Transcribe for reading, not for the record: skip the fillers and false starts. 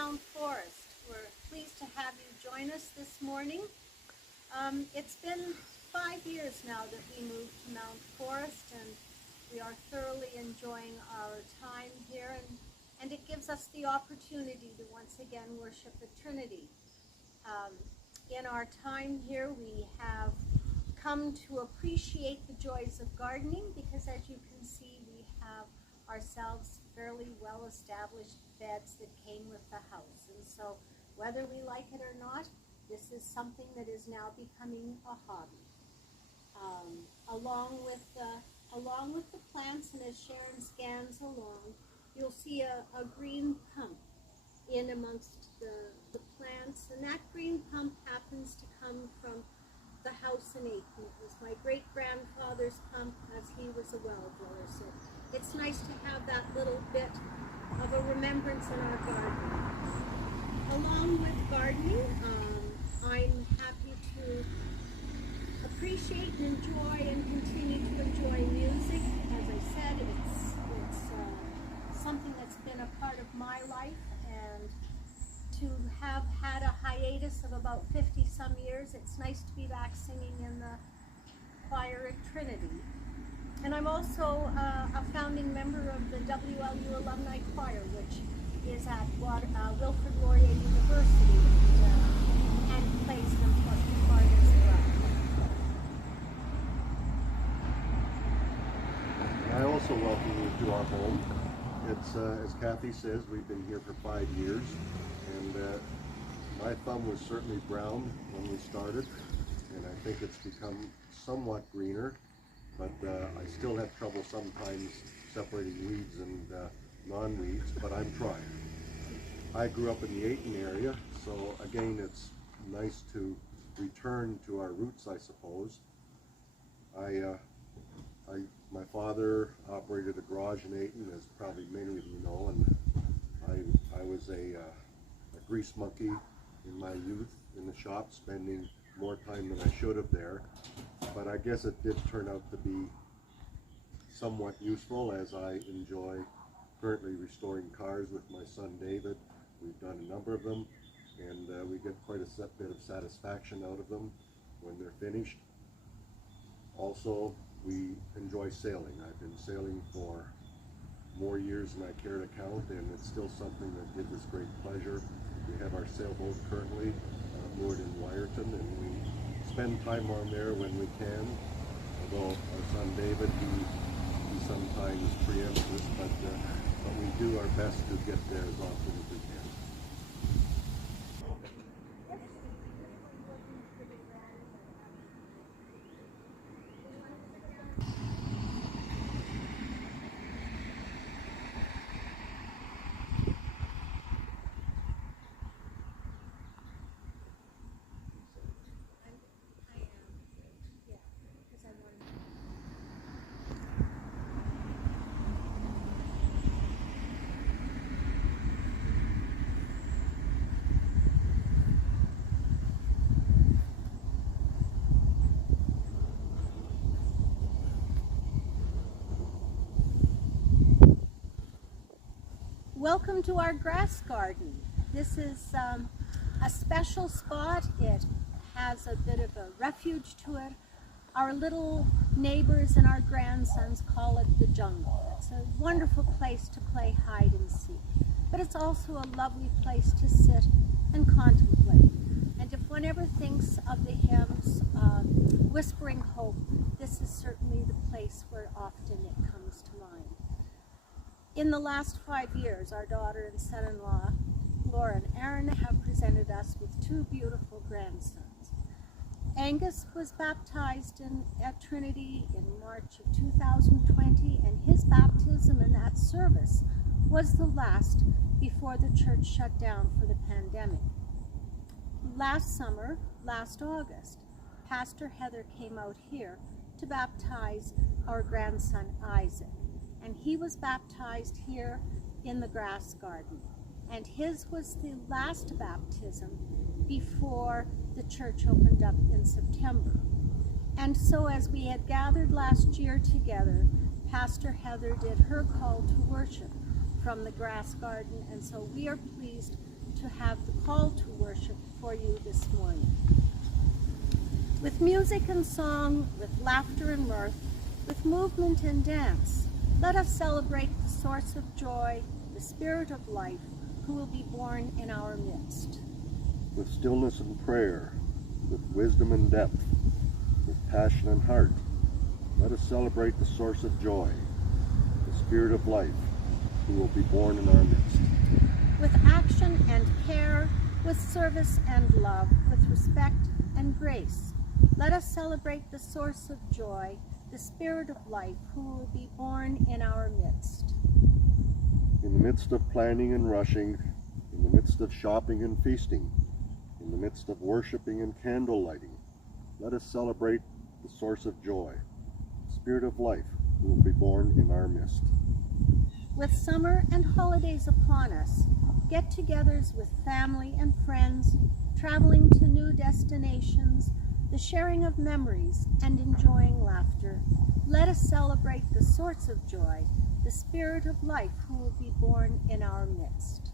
Mount Forest. We're pleased to have you join us this morning. It's been 5 years now that we moved to Mount Forest, and we are thoroughly enjoying our time here, and it gives us the opportunity to once again worship the Trinity. In our time here, we have come to appreciate the joys of gardening because, as you can see, we have ourselves fairly well-established beds that came with the house. And so whether we like it or not, this is something that is now becoming a hobby. Along with the plants, and as Sharon scans along, you'll see a green pump in amongst the plants, and that green pump happens to come from the house in Ayton. It was my great-grandfather's pump as he was a well driller, so it's nice to have that little bit of a remembrance in our garden. Along with gardening, I'm happy to appreciate and enjoy and continue to enjoy music. As I said, it's something that's been a part of my life, and to have had a hiatus of about 50-some years, it's nice to be back singing in the choir at Trinity. And I'm also a founding member of the WLU Alumni Choir, which is at Wilfrid Laurier University, and plays an important part as well. I also welcome you to our home. It's, as Kathy says, we've been here for 5 years, and my thumb was certainly brown when we started, and I think it's become somewhat greener, but I still have trouble sometimes separating weeds and non-weeds, but I'm trying. I grew up in the Ayton area, so again, it's nice to return to our roots, I suppose. My father operated a garage in Ayton, as probably many of you know, and I was a grease monkey in my youth in the shop, spending more time than I should have there. But I guess it did turn out to be somewhat useful, as I enjoy currently restoring cars with my son David. We've done a number of them, and we get quite a bit of satisfaction out of them when they're finished. Also, we enjoy sailing. I've been sailing for more years than I care to count, and it's still something that gives us great pleasure. We have our sailboat currently moored in Wyerton, and we spend time on there when we can. Although our son David, he sometimes preempts us, but we do our best to get there as often as we can. Welcome to our grass garden. This is a special spot. It has a bit of a refuge to it. Our little neighbors and our grandsons call it the jungle. It's a wonderful place to play hide and seek, but it's also a lovely place to sit and contemplate. And if one ever thinks of the hymns, Whispering Hope, this is certainly the place where often it comes to mind. In the last 5 years, our daughter and son-in-law, Laura and Aaron, have presented us with 2 beautiful grandsons. Angus was baptized at Trinity in March of 2020, and his baptism in that service was the last before the church shut down for the pandemic. Last summer, last August, Pastor Heather came out here to baptize our grandson Isaac. And he was baptized here in the grass garden. And his was the last baptism before the church opened up in September. And so as we had gathered last year together, Pastor Heather did her call to worship from the grass garden. And so we are pleased to have the call to worship for you this morning. With music and song, with laughter and mirth, with movement and dance, let us celebrate the source of joy, the Spirit of life, who will be born in our midst. With stillness and prayer, with wisdom and depth, with passion and heart, let us celebrate the source of joy, the Spirit of life, who will be born in our midst. With action and care, with service and love, with respect and grace, let us celebrate the source of joy, the Spirit of life, who will be born in our midst. In the midst of planning and rushing, in the midst of shopping and feasting, in the midst of worshiping and candle lighting, let us celebrate the source of joy, the Spirit of life, who will be born in our midst. With summer and holidays upon us, get-togethers with family and friends, traveling to new destinations, the sharing of memories, and enjoying laughter, let us celebrate the source of joy, the Spirit of life, who will be born in our midst.